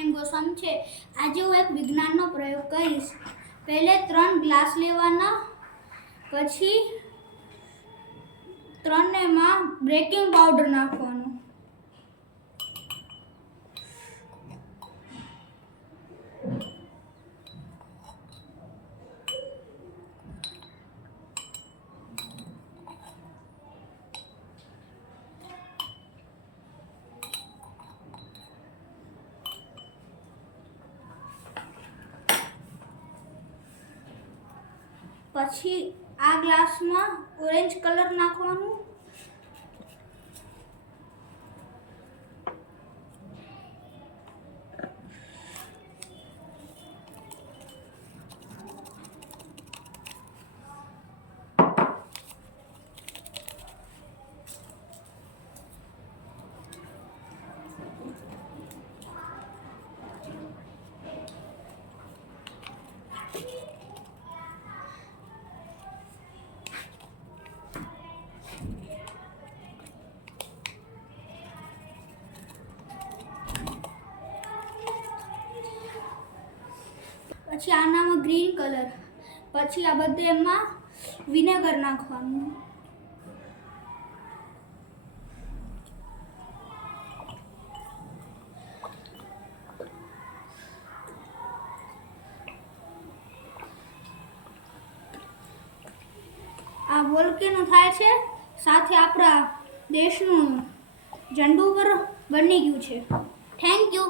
એમ ગોસ્વામી છે। આજે હું એક વિજ્ઞાનનો પ્રયોગ કરીશ। પહેલે 3 ગ્લાસ લેવાના, પછી 3 માં બેકિંગ પાવડર નાખવાનો, પછી આ ગ્લાસમાં ઓરેન્જ કલર નાખવાનું, પછી આનામાં ગ્રીન કલર, પછી આ બધે એમાં વિનેગર નાખવાનું, આ વોલ્કેનો થાય છે, સાથે આપણા દેશનું ઝંડુ પર બની ગયું છે। Thank you.